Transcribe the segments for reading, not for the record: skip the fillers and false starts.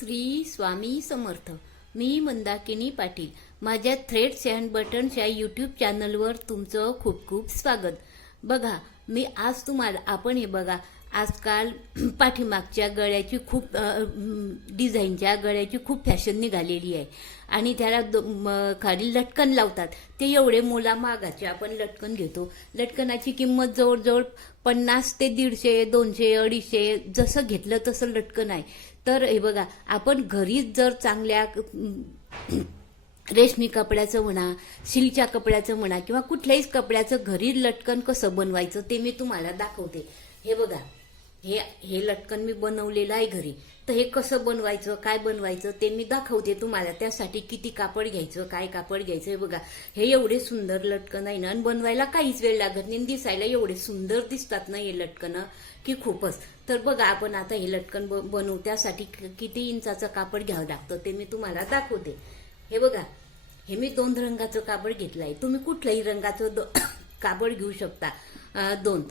श्री स्वामी समर्थ. मी मंदाकिनी पाटील. माझ्या threads and buttons या YouTube चॅनलवर तुमचं खूप खूप स्वागत. बघा, मी आज तुम्हाला आपण हे बघा, आजकाल पाठीमागच्या गळ्याची खूप डिझाईनच्या गळ्याची खूप फॅशन निघालेली आहे आणि त्याला खाली लटकन लावतात. ते एवढे मोला मागाचे आपण लटकन घेतो. लटकनाची किंमत जवळजवळ 50 ते 150, 200, 250 जसं घेतलं तसं लटकन आहे. तर हे बघा, आपण घरीच जर चांगल्या रेशमी कपड्याचं म्हणा, सिल्कच्या कपड्याचं म्हणा किंवा कुठल्याही कपड्याचं घरी लटकन कसं बनवायचं ते मी तुम्हाला दाखवते. हे बघा, हे लटकन मी बनवलेलं आहे घरी. तर हे कसं बनवायचं, काय बनवायचं ते मी दाखवते तुम्हाला. त्यासाठी किती कापड घ्यायचं, काय कापड घ्यायचं. हे बघा, हे एवढे सुंदर लटकन आहे ना, आणि बनवायला काहीच वेळ लागत नाही. दिसायला एवढे सुंदर दिसतात ना हे लटकन की खूपच. तर बघा, आपण आता हे लटकन बनवू. त्यासाठी किती इंचाचं कापड घ्यावं लागतं ते मी तुम्हाला दाखवते. हे बघा, हे मी 2 रंगाचं कापड घेतलं आहे. तुम्ही कुठल्याही रंगाचं कापड घेऊ शकता. 2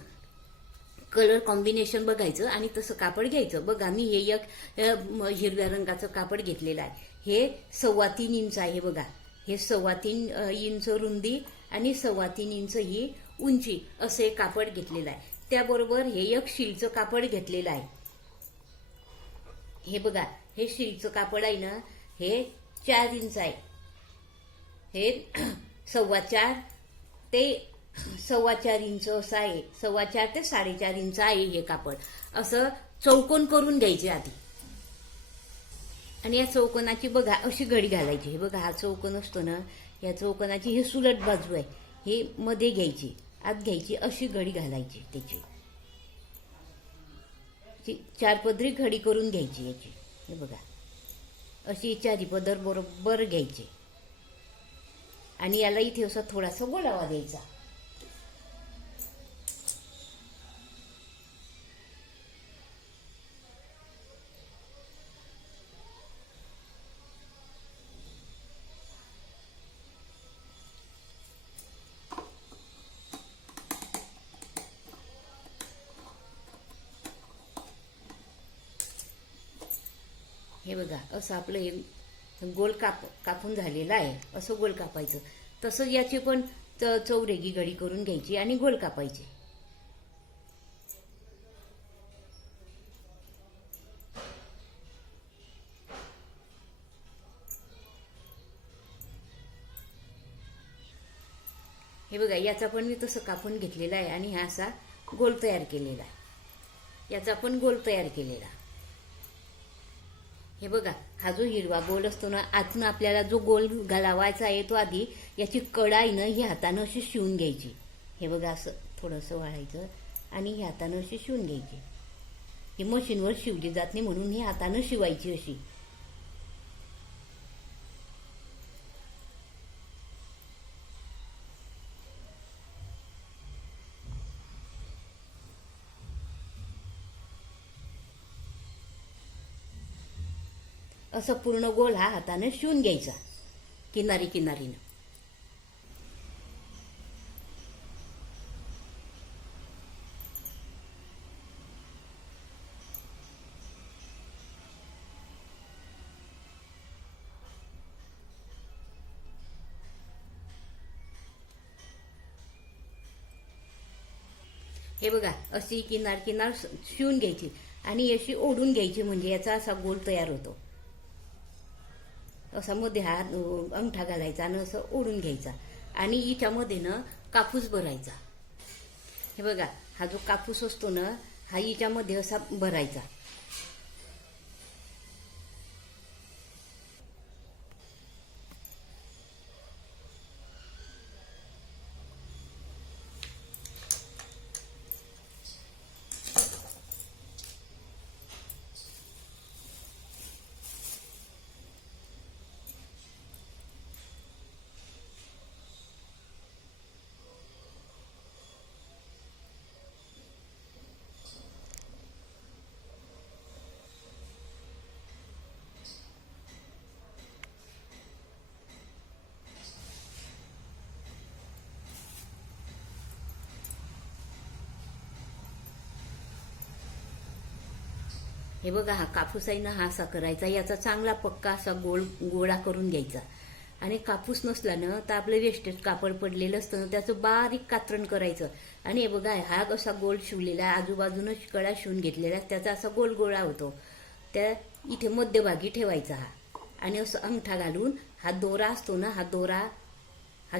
कलर कॉम्बिनेशन बघायचं आणि तसं कापड घ्यायचं. बघा, मी हे एक हिरव्या रंगाचं कापड घेतलेलं आहे. हे 3.25 इंच आहे. हे बघा, हे 3.25 इंच रुंदी आणि 3.25 इंच ही उंची असं एक कापड घेतलेलं आहे. त्याबरोबर हे एक शिलचं कापड घेतलेलं आहे. हे बघा, हे शिलचं कापड आहे ना, हे 4 इंच आहे. हे 4.25 ते 4.25 इंच असं आहे. 4.25 ते 4.5 इंच आहे हे कापड. असं चौकोन करून घ्यायचे आधी. आणि या चौकोनाची बघा अशी घडी घालायची. हे बघा, हा चौकोन असतो ना, या चौकोनाची ही सुलट बाजू आहे. हे मध्ये घ्यायची, आत घ्यायची, अशी घडी घालायची. त्याची 4 पदरी घडी करून घ्यायची याची. हे बघा, अशी 4 पदर बरोबर घ्यायची आणि याला इथे असा थोडासा गोलावा द्यायचा. हे बघा, असं आपलं हे गोल कापून झालेलं आहे. असं गोल कापायचं. तसं याची पण चौरेगी घडी करून घ्यायची आणि गोल कापायची. हे बघा, याचा पण मी तसं कापून घेतलेला आहे आणि हा असा गोल तयार केलेला आहे. याचा पण गोल तयार केलेला. हे बघा, हा जो हिरवा गोल असतो ना, आतून आपल्याला जो गोल घालावायचा आहे तो आधी याची कडाईनं ही हातानं अशी शिवून घ्यायची. हे बघा, असं थोडंसं वाळायचं आणि ही हातानं अशी शिवून घ्यायची. ही मशीनवर शिवली जात नाही म्हणून ही हातानं शिवायची अशी. असं पूर्ण गोल हा हाताने शिवून घ्यायचा किनारी किनारीनं. हे बघा, अशी किनार किनार शिवून घ्यायची आणि अशी ओढून घ्यायची. म्हणजे याचा असा गोल तयार होतो. असा मध्ये हा अंगठा घालायचा आणि असं ओढून घ्यायचा आणि हिच्यामध्ये ना कापूस भरायचा. हे बघा, हा जो कापूस असतो ना, हा हिच्यामध्ये असा भरायचा. हे बघा, हा कापूस आहे ना, हा असा करायचा, याचा चांगला पक्का असा गोळा करून घ्यायचा. आणि कापूस नसला ना तर आपलं वेस्टेज कापड पडलेलं असतं ना, त्याचं बारीक कात्रण करायचं. आणि हे बघा, हा असा गोल शिवलेला आहे, आजूबाजूनं कडा शिवून घेतलेला, त्याचा असा गोल गोळा होतो. त्या इथे मध्यभागी ठेवायचा हा. आणि असं अंगठा घालून हा दोरा असतो ना, हा दोरा, हा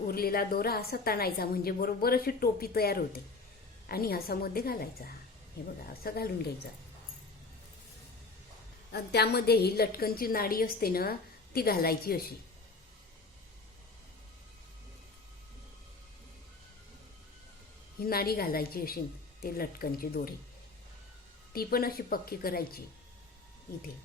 उरलेला दोरा असा ताणायचा, म्हणजे बरोबर अशी टोपी तयार होते. आणि असा मध्ये घालायचा. हे बघा, असं घालून घ्यायचा. त्यामध्ये ही लटकनची नाडी असते ना, ती घालायची अशी. ही नाडी घालायची अशी, ते लटकनची दोरी, ती पण अशी पक्की करायची इथे.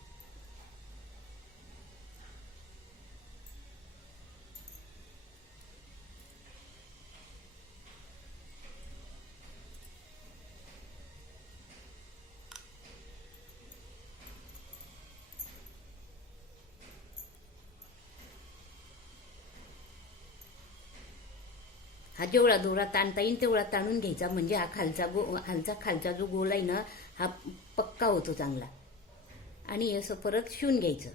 हा जेवढा दोरा ताणता येईल तेवढा ताणून घ्यायचा, म्हणजे हा खालचा जो गोल आहे ना, हा पक्का होतो चांगला. आणि असं परत शिवून घ्यायचं.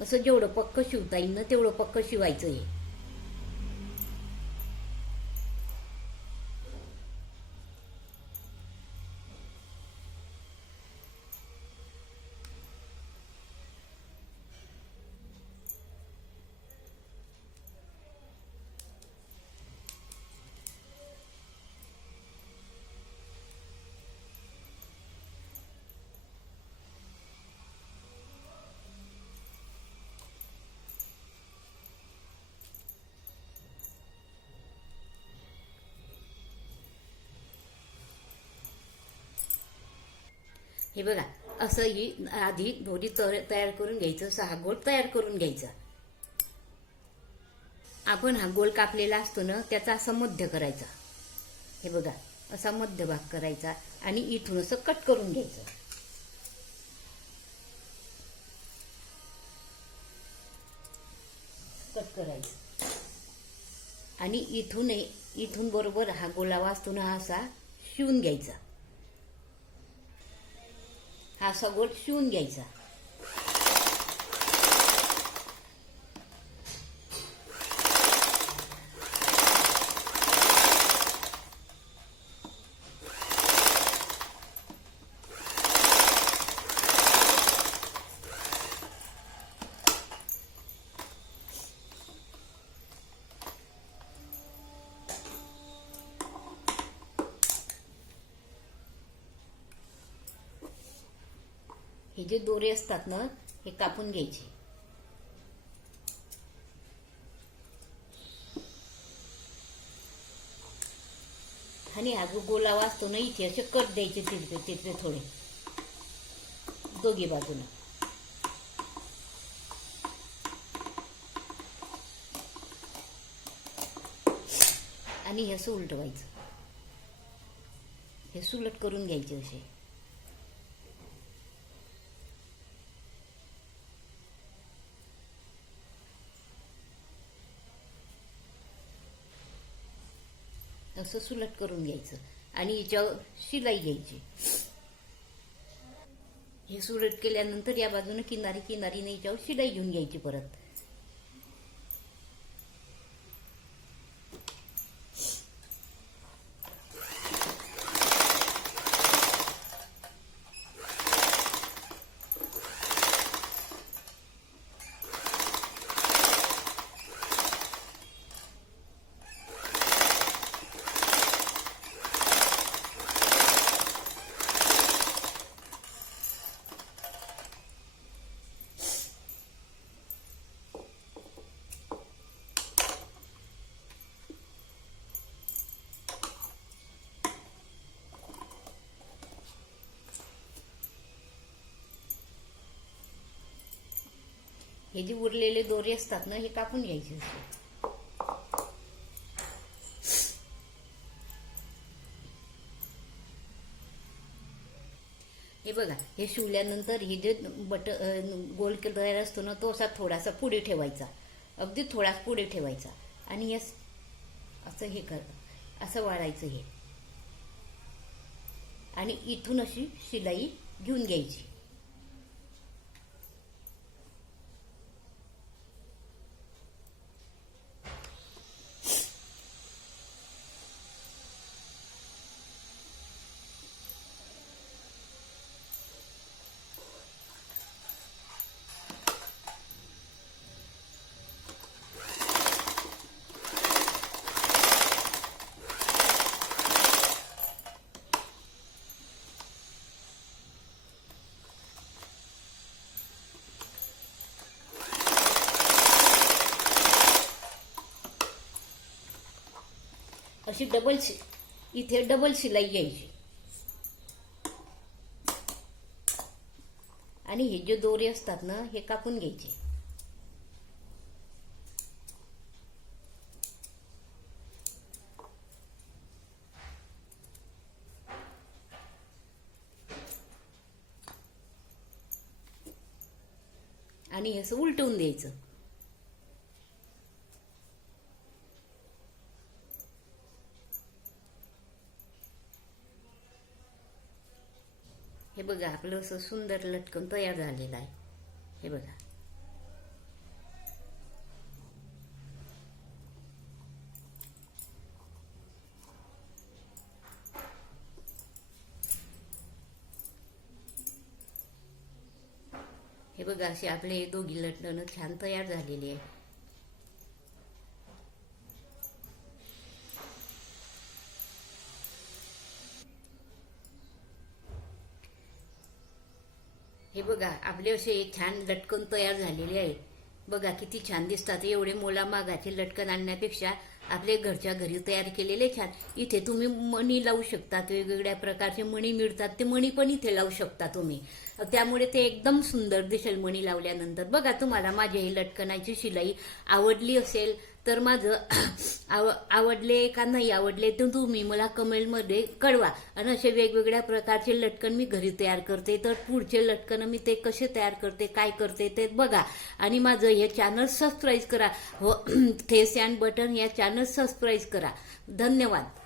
असं जेवढं पक्क शिवता येईल ना तेवढं पक्क शिवायचं हे. हे बघा, असं ही आधी दोरी तयार करून घ्यायचं, 6 गोल तयार करून घ्यायचा. आपण हा गोल कापलेला असतो ना, त्याचा असा मध्य करायचा. हे बघा, असा मध्य भाग करायचा आणि इथून असं कट करून घ्यायचं. कट करायचं आणि इथून बरोबर हा गोलावा असतो ना, हा असा शिवून घ्यायचा. हा असा गोल शिवून घ्यायचा. हे जे दोरे असतात ना, हे कापून घ्यायचे. आणि हा जो गोलावा असतो ना, इथे असे कट द्यायचे, तिथे थोडे दोघी बाजूला. आणि हे असं उलटवायचं. हे सुलट करून घ्यायचे असे. असं सुलट करून घ्यायचं आणि याच्यावर शिलाई घ्यायची. हे सुलट केल्यानंतर या बाजूने किनारीने याच्यावर शिलाई घेऊन घ्यायची परत. हे जे उरलेले दोरे असतात ना, हे कापून घ्यायचे. हे हे बघा, हे शिवल्यानंतर हे जे गोल तयार असतो ना, तो असा थोडासा पुढे ठेवायचा, अगदी थोडाच पुढे ठेवायचा आणि असं हे असं वाळायचं हे, आणि इथून अशी शिलाई घेऊन घ्यायची. अशी इथे डबल शिलाई घ्यायची आणि हे जे दोरे असतात ना, हे कापून घ्यायचे. आणि हे असं उलटवून द्यायचं. हे बघा, आपलं असं सुंदर लटकन तयार झालेलं आहे. हे बघा, हे बघा, असे आपले दोघी लटकन छान तयार झालेली आहे. हे बघा, आपले असे छान लटकन तयार झालेले आहेत. बघा किती छान दिसतात. एवढे मोला मागाचे लटकन आणण्यापेक्षा आपले घरच्या घरी तयार केलेले छान. इथे तुम्ही मणी लावू शकतात, वेगवेगळ्या प्रकारचे मणी मिळतात, ते मणी पण इथे लावू शकता तुम्ही. त्यामुळे ते एकदम सुंदर दिसेल मणी लावल्यानंतर. बघा, तुम्हाला माझे ही लटकनाची शिलाई आवडली असेल तर माझं आवडले का नाही आवडले तर तुम्ही मला कमेंटमध्ये कळवा. आणि असे वेगवेगळ्या प्रकारचे लटकन मी घरी तयार करते, तर पुढचे लटकन मी ते कसे तयार करते, काय करते ते बघा. आणि माझं हे चॅनल सबस्क्राईब करा. हो, ठेस अँड बटन या चॅनल सबस्क्राईब करा. धन्यवाद.